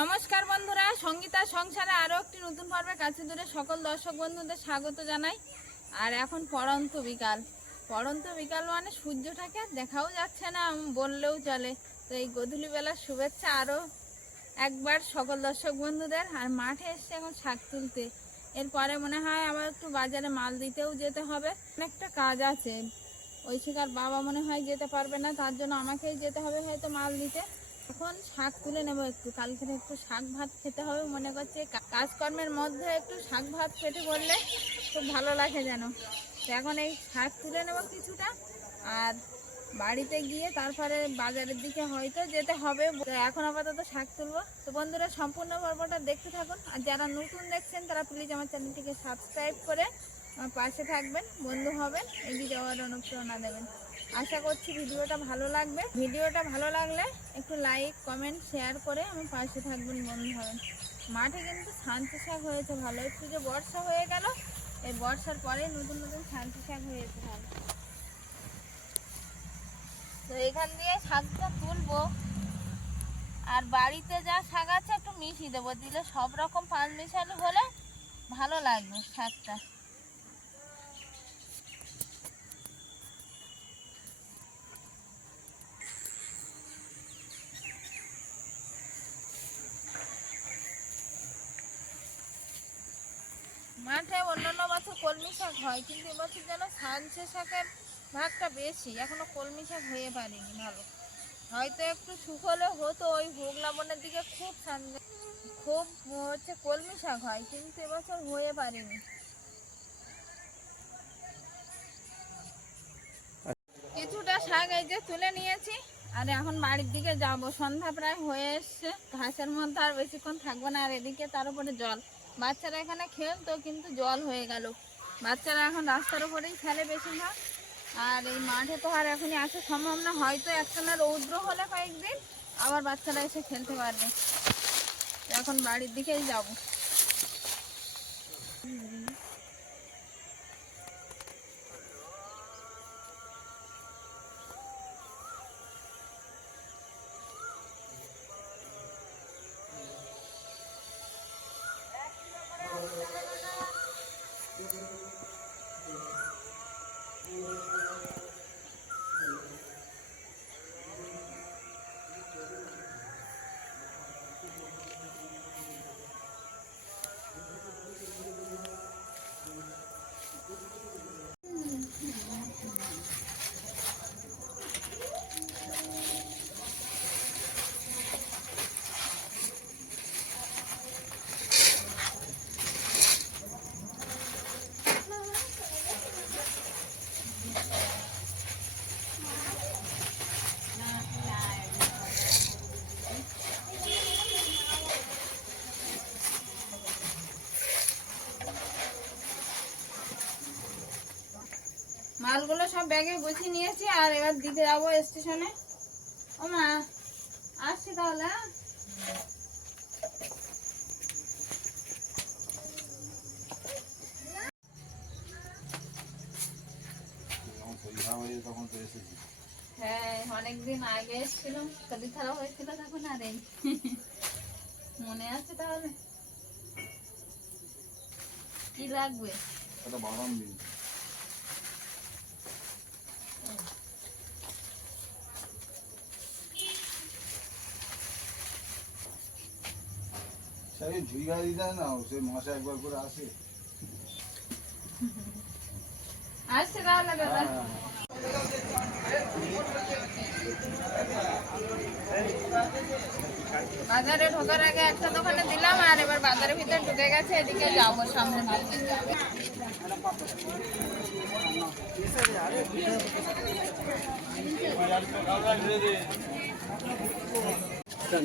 নমস্কার বন্ধুরা, সঙ্গীতা সংসারে আরও একটি নতুন পর্বে কাছে দূরে সকল দর্শক বন্ধুদের স্বাগত জানাই। আর এখন পড়ন্ত বিকাল। পড়ন্ত বিকাল মানে সূর্যটাকে দেখাও যাচ্ছে না, বললেও চলে। তো এই গধূলি বেলার শুভেচ্ছা আরও একবার সকল দর্শক বন্ধুদের। আর মাঠে এসছে এখন শাক তুলতে। এরপরে মনে হয় আবার একটু বাজারে মাল দিতেও যেতে হবে। অনেকটা কাজ আছে। ঐশিকার বাবা মনে হয় যেতে পারবে না, তার জন্য আমাকেই যেতে হবে হয়তো মাল দিতে। এখন শাক তুলে নেব একটু। কালকে একটু শাক ভাত খেতে হবে, মনে করছে। কাজকর্মের মধ্যে একটু শাক ভাত খেতে বললে খুব ভালো লাগে যেন। তো এখন এই শাক তুলে নেব কিছুটা। আর বাড়িতে গিয়ে তারপরে বাজারের দিকে হয়তো যেতে হবে। এখন আপাতত শাক তুলবো। তো বন্ধুরা, সম্পূর্ণ পর্বটা দেখতে থাকুন। আর যারা নতুন দেখছেন, তারা প্লিজ আমার চ্যানেলটিকে সাবস্ক্রাইব করে আমার পাশে থাকবেন, বন্ধু হবেন, এগিয়ে যাওয়ার অনুপ্রেরণা দেবেন। আশা করছি ভিডিওটা ভালো লাগবে। ভিডিওটা ভালো লাগলে একটু লাইক কমেন্ট শেয়ার করে আমার পাশে থাকবেন বন্ধু হবেন। মাঠে কিন্তু শান্তি শাক হয়েছে ভালো। একটু যে বর্ষা হয়ে গেল, এই বর্ষার পরে নতুন নতুন শান্তি শাক হয়েছে ভালো। তো এখান দিয়ে শাকটা তুলবো। আর বাড়িতে যা শাক আছে একটু মিশিয়ে দেবো, দিলে সব রকম মিশালি হলে ভালো লাগবে শাকটা। মাঠে অন্যান্য বছর কলমি শাক হয়, কিন্তু এবছর যেন সানসে শাকের ভাগটা বেশি। এখনও কলমি শাক হয়ে পারেনি ভালো। হয়তো একটু শুকলে হতো, ওই হোগলা বনের দিকে খুব সান- খুব হচ্ছে কলমি শাক হয়, কিন্তু এবছর হয়ে পারেনি। কিছুটা শাক এই যে তুলে নিয়েছি, আর এখন বাড়ির দিকে যাব। সন্ধ্যা প্রায় হয়ে এসছে, ঘাসের মধ্যে আর বেশিক্ষণ থাকব না, আর এদিকে তার উপরে জল। বাচ্চারা এখানে খেলতো, কিন্তু জল হয়ে গেল। বাচ্চারা এখন রাস্তার উপরেই খেলে বেশিরভাগ। আর এই মাঠে তো আর এখনই আসা সম্ভব না। হয়তো একটানা রৌদ্র হলে কয়েকদিন আবার বাচ্চারা এসে খেলতে পারবে। এখন বাড়ির দিকেই যাব। মালগুলো সব ব্যাগে গুছিয়ে নিয়েছি আর এবার দিতে যাব স্টেশনে। ও মা, আসছি তাহলে হ্যাঁ? হয়ে, অনেকদিন আগে এসেছিলাম, শরীর খারাপ হয়েছিল তখন আর মনে আছে তাহলে? কি লাগবে? সেই ঝুই গাড়ি দেয় না সে মাসে একবার করে আসে। আসছে তাহলে দাদা। হ্যাঁ, বাজারে ঢোকার আগে একটা দোকানে দিলাম আর এবার বাজারের ভিতরে ঢুকে গেছে এদিকে যাব সামনে। দিকে। পাঁচ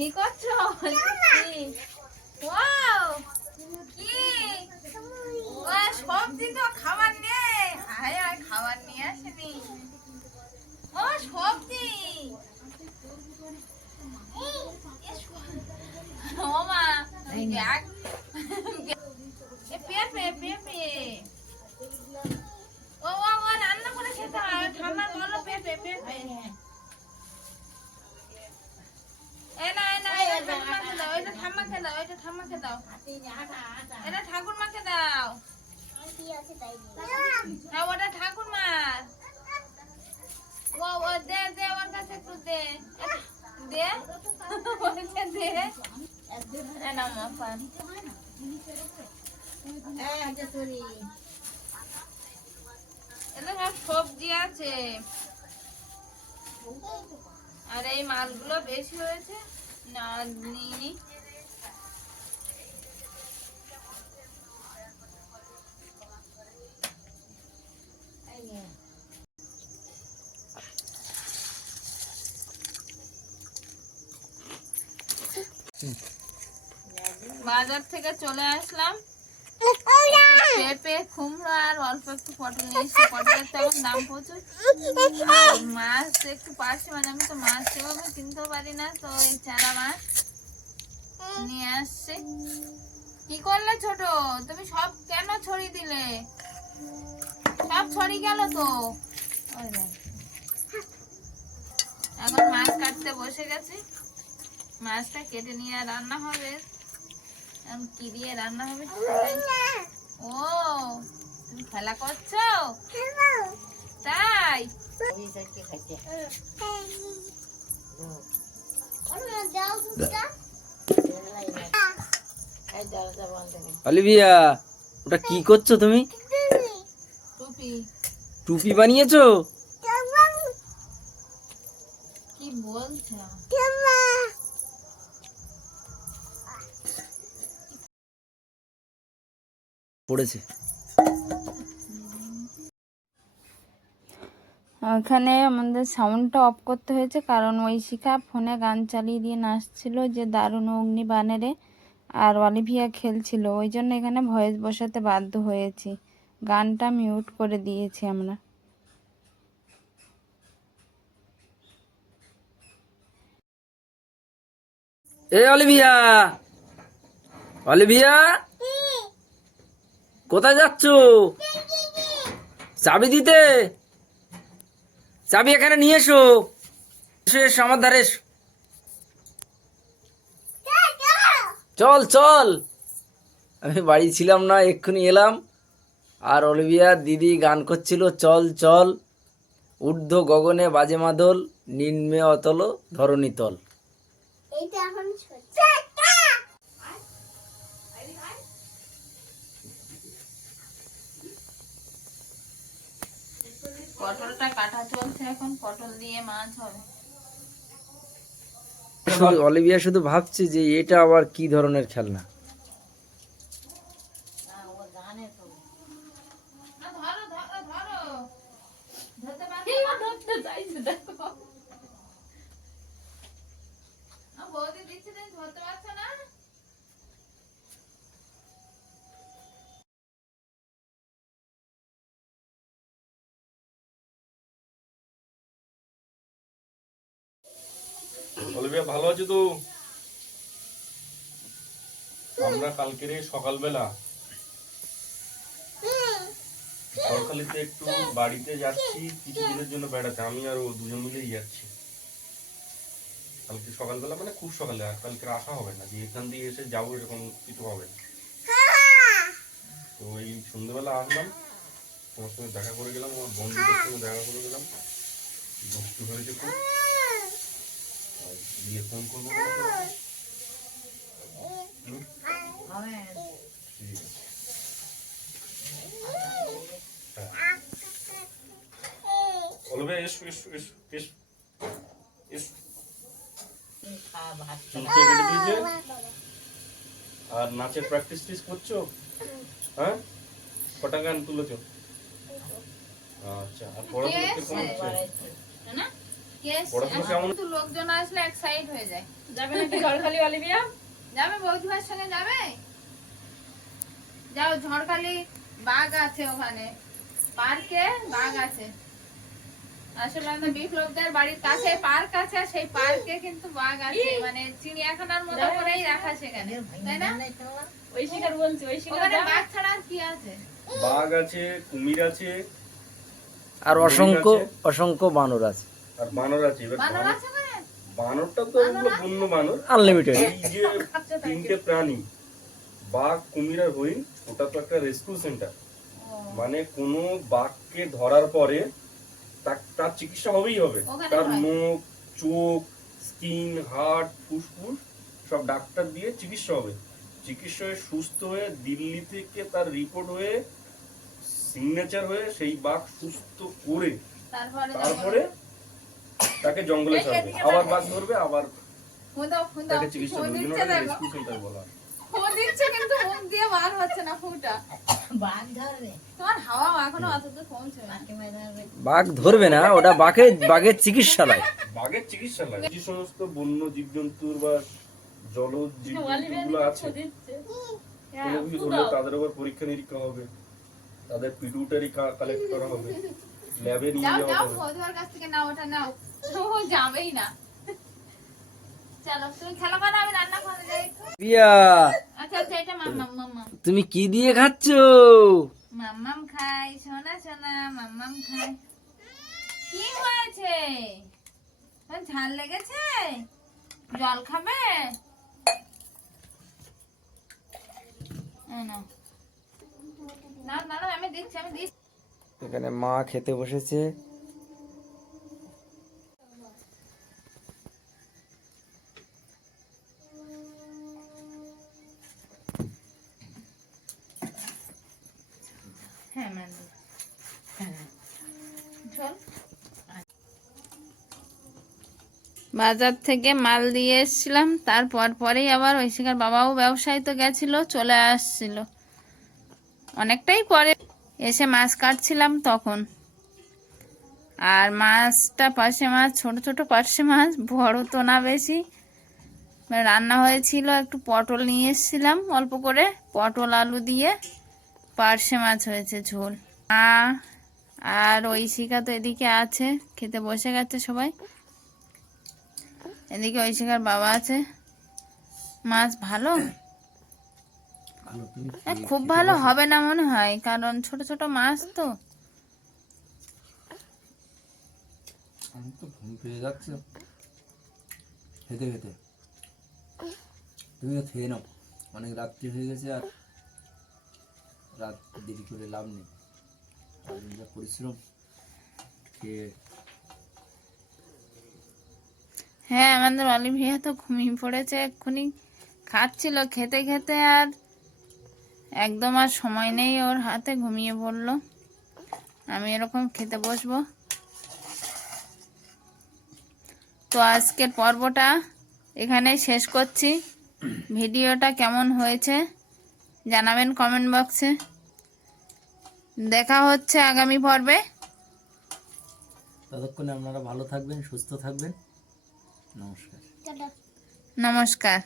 কি করছ? Wow! কি? সবজি তো খাবার নেই। হায় খাবার নিয়ে আসেনি। ও সবজি। ও মা পেঁপে পেঁপে। ও ও ও রান্না করে খেতে হয় ঠাম্মা বলো পেঁপে পেঁপে। এটা ঠাকুরমাকে দাও। হ্যাঁ ওটা ঠাকুরমার। ও ও দে দে, ওর কাছে একটু দে। দে। ওকে দে। মা সবজি আছে। আর এই মালগুলো বেশি হয়েছে? না, নিইনি। বাজার থেকে চলে আসলাম। পেঁপে কুমড়ো আর অল্প একটু পটল নিয়ে এসেছি পটলের তো এখন দাম প্রচুর। মাছ একটু পারছি মানে আমি তো মাছ সেভাবে কিনতেও পারি না তো এই চারা মাছ নিয়ে আসছে। কি করলে ছোট? তুমি সব কেন ছড়িয়ে দিলে? সব ছড়িয়ে গেল তো? এখন মাছ কাটতে বসে গেছি। মাছটা কেটে নিয়ে রান্না হবে। এখন কি দিয়ে রান্না হবে? ও তুমি খেলা করছ? তাই? অলিভিয়া ওটা কি করছ তুমি? টুপি। টুপি বানিয়েছো? কি বলছো? পড়েছে। ওখানে আমাদের সাউন্ডটা অফ করতে হয়েছে কারণ ওই শিখা ফোনে গান চালিয়ে দিয়ে নাচছিল যে দারুণ অগ্নি বানেরে আর অলিভিয়া খেলছিল। ওই জন্য এখানে ভয়েস বসাতে বাধ্য হয়েছি। গানটা মিউট করে দিয়েছি আমরা। এ অলিভিয়া! অলিভিয়া! কোথায় যাচ্ছ? চাবি দিতে? চাবি এখানে নিয়ে এসো। এসো আমার ধারে এসো। চল চল। আমি বাড়ি ছিলাম না, এক্ষুনি এলাম। আর অলিভিয়া দিদি গান করছিল, চল চল। ঊর্ধ্ব গগনে বাজে মাদল, নিম্নে অতল, ধরণী তল। এইটা এখন অলিভিয়া শুধু ভাবছে যে এটা আবার কি ধরনের খেলনা? অলিভিয়া, ভালো আছো তো? আমরা কালকের সকালবেলা সকালিতে একটু বাড়িতে যাচ্ছি, কিছু দিনের জন্য বেড়াতে। আমি আর ও দুজন মিলেই যাচ্ছি। কালকে সকালবেলা মানে খুব সকালে, আর কালকে আসা হবে না। যে এখান দিয়ে এসে যাব, এরকম কিছু হবে না। তো এই সন্ধ্যেবেলা আসলাম। তোমার সঙ্গে দেখা করে গেলাম, আমার বন্ধুদের সঙ্গে দেখা করে গেলাম। দুষ্টু হয়েছে খুব। আর ফোন করব বলে তো। হুম? ঠিক আছে। বলবে এসো এসো এসো এসো এসো চুল কেটে দিয়েছে আর নাচের প্র্যাকটিস টিস করছ হ্যাঁ কটা গান তুলেছো আচ্ছা আর পড়াশোনা কেমন হচ্ছে না কে এসছে? পড়াশোনা এখন কেমন? কিন্তু লোকজন আসলে এক সাইড হয়ে যায়। যাবে নাকি ঝড়খালি অলিভিয়া? যাবে বৌদি সঙ্গে যাবে? যাও ঝড়খালি বাঘ আছে ওখানে। পার্কে বাঘ আছে। আসলে আমাদের বিপ্লবদের বাড়ির কাছে পার্ক আছে সেই পার্কে কিন্তু বাঘ আছে। মানে চিড়িয়াখানার মতো করেই রাখা সেখানে। তাই না? ওই শিকার বলছি ওই শিকার বাঘ ছাড়া আর কি আছে? বাঘ আছে কুমির আছে আর অসংখ্য অসংখ্য বানর আছে। আর বানর আছে এবার বানর বানর- আছে ওখানে বানরটা তো ওগুলো বন্য বানর। আনলিমিটেড এই যে তিনটে প্রাণী বাঘ কুমির আর হরিণ ওটা তো একটা রেস্কিউ সেন্টার মানে কোনো বাঘকে ধরার পরে তার চিকিৎসা হবেই হবে। তার মুখ চোখ স্কিন হার্ট ফুসফুস সব ডাক্তার দিয়ে চিকিৎসা হবে। চিকিৎসা হয়ে সুস্থ হয়ে দিল্লি থেকে তার রিপোর্ট হয়ে সিগনেচার হয়ে সেই বাঘ সুস্থ করে তারপরে তাকে জঙ্গলে ছাড়বে। আবার বাঘ ধরবে আবার তাকে চিকিৎসা করবে। এই দিচ্ছে রেস্কিউ সেন্টার বলা। হয়। দিচ্ছে কিন্তু মুখ দিয়ে বার হচ্ছে না ফুটা। তোমার হাওয়া এখনও অতদূর বাঘ ধরবে। না ওটা বাঘের বাঘের চিকিৎসালয়। বাঘের চিকিৎসালয়। যে সমস্ত বন্য জীবজন্তুর বা জলজ জীবজন্তুগুলো আছে ধরলে তাদের উপর পরীক্ষা নিরীক্ষা হবে। তাদের পিটুটারি কালেক্ট করা হবে। ল্যাবে নিয়ে যাও যাওয়া যাও হবে। যাবেই না। তুমি আচ্ছা আচ্ছা তুমি কি দিয়ে খাচ্ছ? মাম্মাম খাই সোনা সোনা মাম্মাম খাই কি হয়েছে? ঝাল লেগেছে? জল খাবে? এখানে মা খেতে বসেছে। বাজার থেকে মাল দিয়ে এসেছিলাম। তারপর পরেই আবার ঐশিকার বাবাও ব্যবসায়ী তো গেছিল, চলে আসছিল। অনেকটাই পরে এসে মাছ কাটছিলাম তখন। আর মাছটা পার্শে মাছ, ছোট ছোট পার্শে মাছ, বড় তো না বেশি। রান্না হয়েছিল, একটু পটল নিয়ে এসেছিলাম অল্প করে, পটল, আলু দিয়ে। পার্শে মাছ হয়েছে ঝোল। আর ঐশিকা তো এদিকে আছে, খেতে বসে গেছে সবাই। এদিকে ঐশিকার বাবা আছে। মাছ ভালো? খুব ভালো হবে না মনে হয় কারণ ছোট ছোট মাছ তো। খেতে খেতে। তুমি তো খেয়ে নাও। অনেক রাত্রি হয়ে গেছে আর রাত দেরি করে লাভ নেই। যা পরিশ্রম খেয়ে হ্যাঁ আমাদের অলিভিয়া তো ঘুমিয়ে পড়েছে এক্ষুনি। খাচ্ছিল খেতে খেতে আর একদম আর সময় নেই ওর হাতে ঘুমিয়ে পড়ল। আমি এরকম খেতে বসবো। তো আজকের পর্বটা এখানেই শেষ করছি। ভিডিওটা কেমন হয়েছে জানাবেন কমেন্ট বক্সে। দেখা হচ্ছে আগামী পর্বে। ততক্ষণে আপনারা ভালো থাকবেন, সুস্থ থাকবেন। নমস্কার টাটা নমস্কার